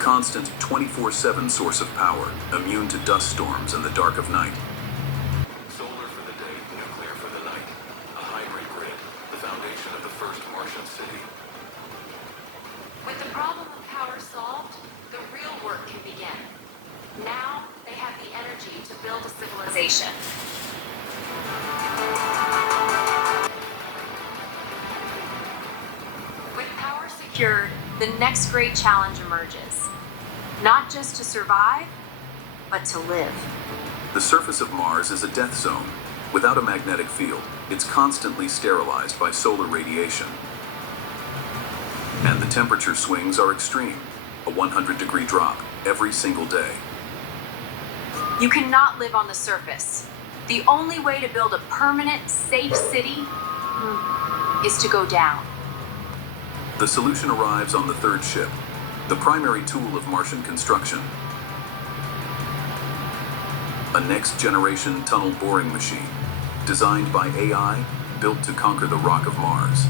constant 24/7 source of power, immune to dust storms and the dark of night. Solar for the day, nuclear for the night. A hybrid grid, the foundation of the first Martian city. With the problem of power solved, the real work can begin. Now, they have the energy to build a civilization. With power secured, the next great challenge emerges. Not just to survive, but to live. The surface of Mars is a death zone. Without a magnetic field, it's constantly sterilized by solar radiation. And the temperature swings are extreme, a 100-degree drop every single day. You cannot live on the surface. The only way to build a permanent, safe city is to go down. The solution arrives on the third ship, the primary tool of Martian construction. A next-generation tunnel boring machine, designed by AI, built to conquer the rock of Mars. This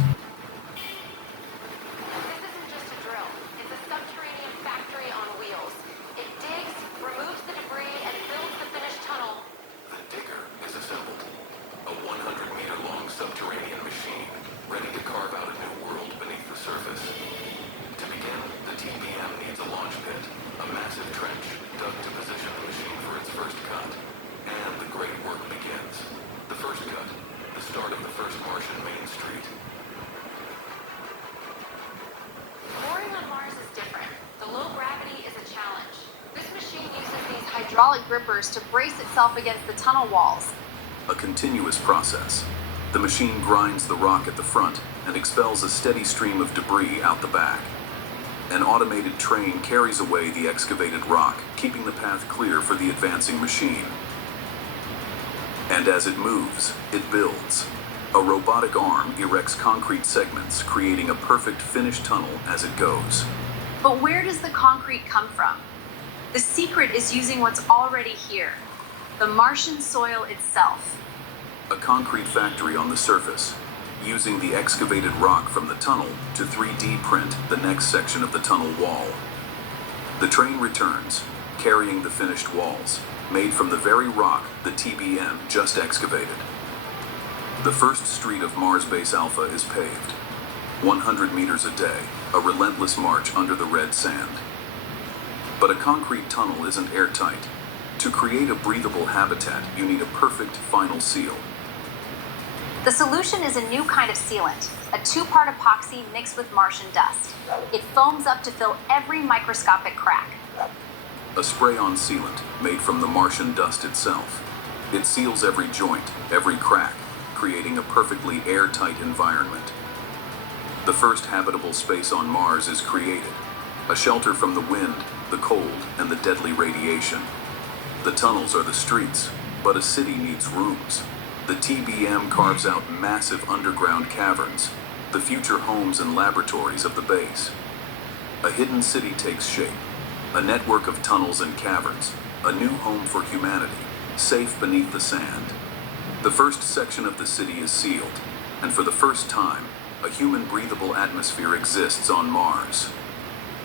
isn't just a drill. It's a subterranean factory on wheels. It digs, removes the debris, and builds the finished tunnel. The digger is assembled. A 100-meter-long subterranean machine, ready to carve out a new world beneath the surface. To begin, the TBM needs a launch pit, a massive trench dug to position the machine for its first cut. And the great work begins. The first cut, the start of the first Martian Main Street. Boring on Mars is different. The low gravity is a challenge. This machine uses these hydraulic grippers to brace itself against the tunnel walls. A continuous process. The machine grinds the rock at the front and expels a steady stream of debris out the back. An automated train carries away the excavated rock, keeping the path clear for the advancing machine. And as it moves, it builds. A robotic arm erects concrete segments, creating a perfect finished tunnel as it goes. But where does the concrete come from? The secret is using what's already here, the Martian soil itself. A concrete factory on the surface, using the excavated rock from the tunnel to 3D print the next section of the tunnel wall. The train returns, carrying the finished walls, made from the very rock the TBM just excavated. The first street of Mars Base Alpha is paved. 100 meters a day, a relentless march under the red sand. But a concrete tunnel isn't airtight. To create a breathable habitat, you need a perfect final seal. The solution is a new kind of sealant, a two-part epoxy mixed with Martian dust. It foams up to fill every microscopic crack. A spray-on sealant made from the Martian dust itself. It seals every joint, every crack, creating a perfectly airtight environment. The first habitable space on Mars is created, a shelter from the wind, the cold, and the deadly radiation. The tunnels are the streets, but a city needs rooms. The TBM carves out massive underground caverns, the future homes and laboratories of the base. A hidden city takes shape, a network of tunnels and caverns, a new home for humanity, safe beneath the sand. The first section of the city is sealed, and for the first time, a human breathable atmosphere exists on Mars.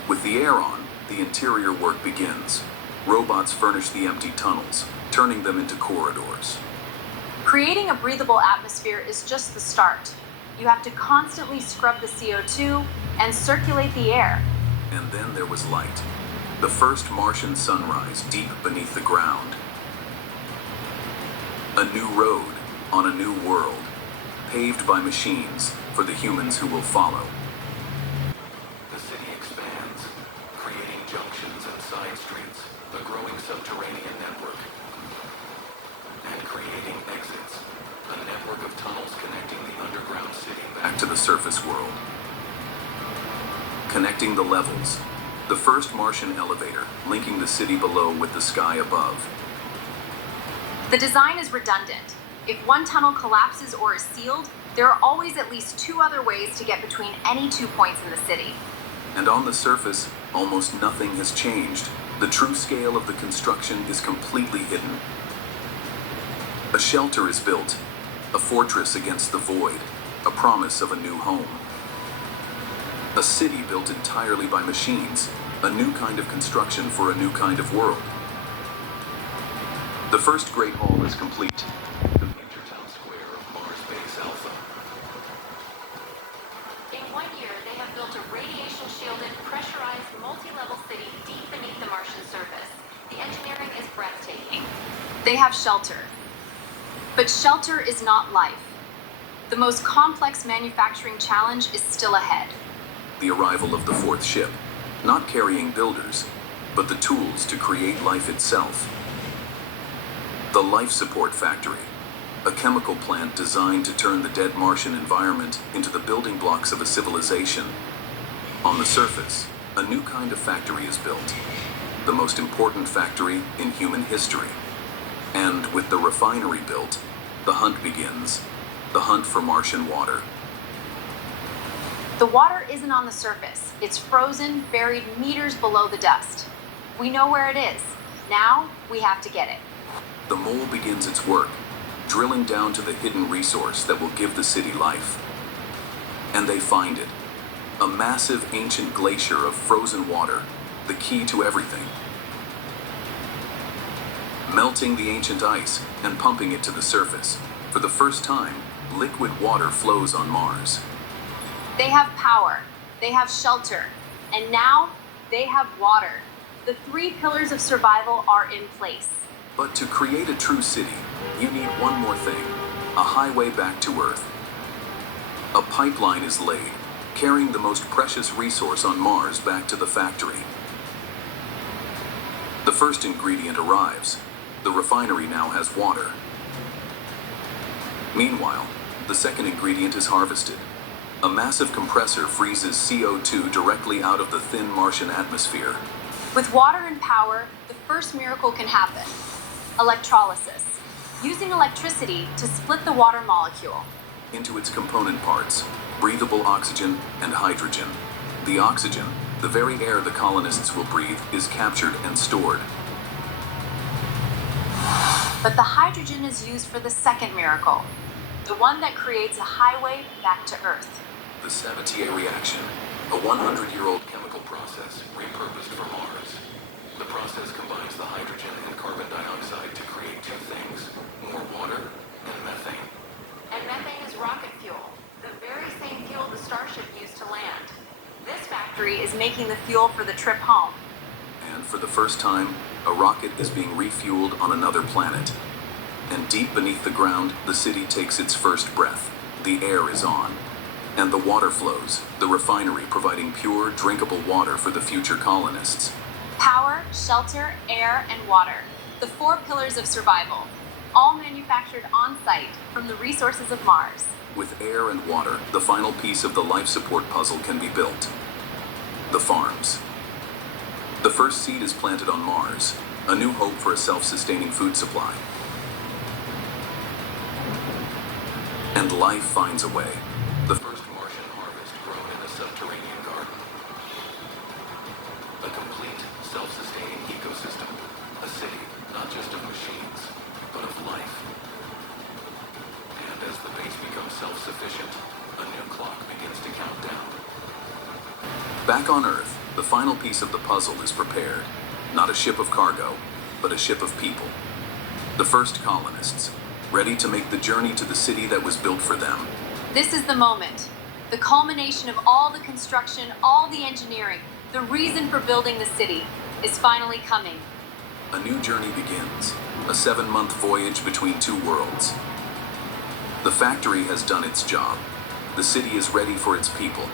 With the air on, the interior work begins. Robots furnish the empty tunnels, turning them into corridors. Creating a breathable atmosphere is just the start. You have to constantly scrub the CO2 and circulate the air. And then there was light. The first Martian sunrise deep beneath the ground. A new road on a new world, paved by machines for the humans who will follow. The city expands, creating junctions and side streets, a growing subterranean network. And creating exits, a network of tunnels connecting the underground city back to the surface world. Connecting the levels, the first Martian elevator linking the city below with the sky above. The design is redundant. If one tunnel collapses or is sealed, there are always at least two other ways to get between any 2 points in the city. And on the surface, almost nothing has changed. The true scale of the construction is completely hidden. A shelter is built, a fortress against the void, a promise of a new home. A city built entirely by machines, a new kind of construction for a new kind of world. The first Great Hall is complete. The future town square of Mars Base Alpha. In 1 year, they have built a radiation-shielded, pressurized, multi-level city deep beneath the Martian surface. The engineering is breathtaking. They have shelter. But shelter is not life. The most complex manufacturing challenge is still ahead. The arrival of the fourth ship, not carrying builders, but the tools to create life itself. The Life Support Factory, a chemical plant designed to turn the dead Martian environment into the building blocks of a civilization. On the surface, a new kind of factory is built, the most important factory in human history. And with the refinery built, the hunt begins, the hunt for Martian water. The water isn't on the surface. It's frozen, buried meters below the dust. We know where it is. Now, we have to get it. The mole begins its work, drilling down to the hidden resource that will give the city life. And they find it. A massive ancient glacier of frozen water, the key to everything. Melting the ancient ice and pumping it to the surface. For the first time, liquid water flows on Mars. They have power, they have shelter, and now they have water. The 3 pillars of survival are in place. But to create a true city, you need one more thing, a highway back to Earth. A pipeline is laid, carrying the most precious resource on Mars back to the factory. The first ingredient arrives. The refinery now has water. Meanwhile, the second ingredient is harvested. A massive compressor freezes CO2 directly out of the thin Martian atmosphere. With water and power, the first miracle can happen. Electrolysis. Using electricity to split the water molecule Into its component parts, breathable oxygen and hydrogen. The oxygen, the very air the colonists will breathe, is captured and stored. But the hydrogen is used for the second miracle, the one that creates a highway back to Earth. The Sabatier reaction, a 100-year-old chemical process repurposed for Mars. The process combines the hydrogen and carbon dioxide to create 2 things, more water and methane. And methane is rocket fuel, the very same fuel the Starship used to land. This factory is making the fuel for the trip home. And for the first time, a rocket is being refueled on another planet. And deep beneath the ground, the city takes its first breath. The air is on. And the water flows, the refinery providing pure, drinkable water for the future colonists. Power, shelter, air, and water. The 4 pillars of survival. All manufactured on-site from the resources of Mars. With air and water, the final piece of the life support puzzle can be built. The farms. The first seed is planted on Mars, a new hope for a self-sustaining food supply. And life finds a way. The first Martian harvest grown in a subterranean garden. A complete, self-sustaining ecosystem. A city, not just of machines, but of life. And as the base becomes self-sufficient, a new clock begins to count down. Back on Earth, the final piece of the puzzle is prepared. Not a ship of cargo, but a ship of people. The first colonists, ready to make the journey to the city that was built for them. This is the moment. The culmination of all the construction, all the engineering, the reason for building the city is finally coming. A new journey begins, a 7-month voyage between 2 worlds. The factory has done its job. The city is ready for its people.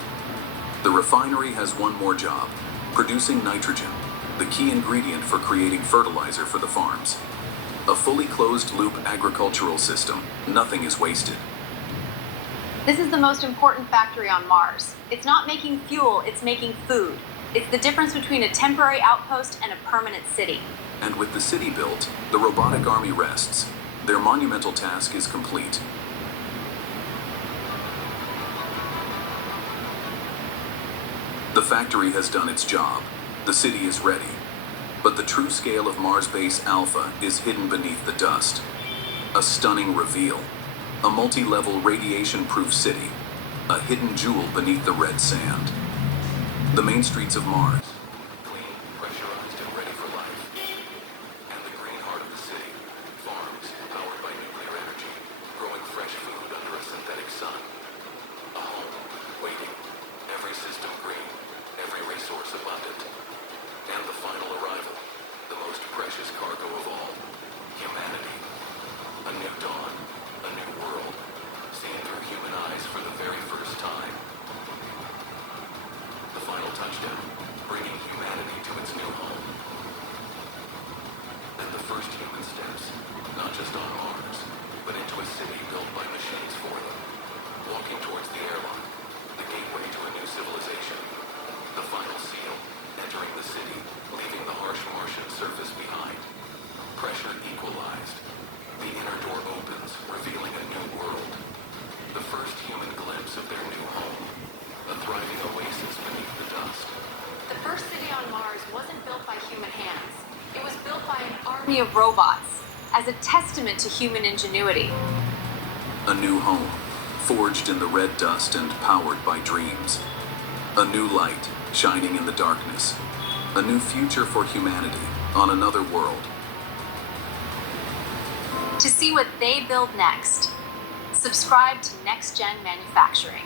The refinery has one more job, producing nitrogen, the key ingredient for creating fertilizer for the farms. A fully closed-loop agricultural system. Nothing is wasted. This is the most important factory on Mars. It's not making fuel, it's making food. It's the difference between a temporary outpost and a permanent city. And with the city built, the robotic army rests. Their monumental task is complete. The factory has done its job. The city is ready. But the true scale of Mars Base Alpha is hidden beneath the dust. A stunning reveal. A multi-level radiation-proof city. A hidden jewel beneath the red sand. The main streets of Mars. Clean pressurized and ready for life. And the green heart of the city, farms powered by nuclear energy, growing fresh food under a synthetic sun. A home, waiting, every system green, every resource abundant. And the final arrival, the most precious cargo of all, humanity. A new dawn, a new world, seen through human eyes for the very first time. The final touchdown, bringing humanity to its new home. And the first human steps, not just on Mars, but into a city built by machines for them. Walking towards the airlock, the gateway to a new civilization. The final seal, entering the city, leaving the harsh Martian surface behind. Pressure equalized. The inner door opens, revealing a new world. The first human glimpse of their new home. A thriving oasis beneath the dust. The first city on Mars wasn't built by human hands. It was built by an army of robots, as a testament to human ingenuity. A new home, forged in the red dust and powered by dreams. A new light, shining in the darkness. A new future for humanity on another world. To see what they build next, subscribe to Next Gen Manufacturing.